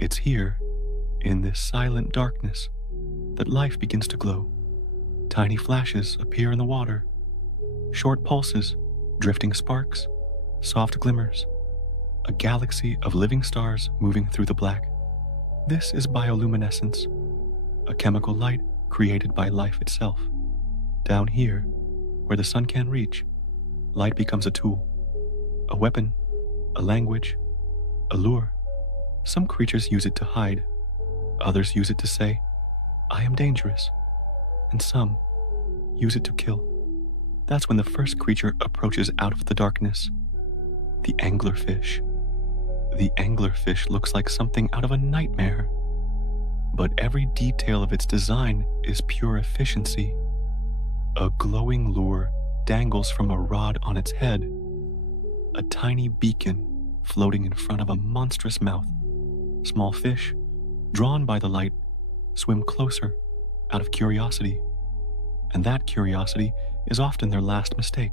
It's here, in this silent darkness, that life begins to glow. Tiny flashes appear in the water, short pulses, drifting sparks, soft glimmers, a galaxy of living stars moving through the black. This is bioluminescence, a chemical light created by life itself. Down here, where the sun can't reach, light becomes a tool, a weapon, a language, a lure. Some creatures use it to hide, others use it to say, "I am dangerous," and some use it to kill. That's when the first creature approaches out of the darkness, the anglerfish. The anglerfish looks like something out of a nightmare, but every detail of its design is pure efficiency. A glowing lure dangles from a rod on its head, a tiny beacon floating in front of a monstrous mouth. Small fish, drawn by the light, swim closer out of curiosity, and that curiosity is often their last mistake.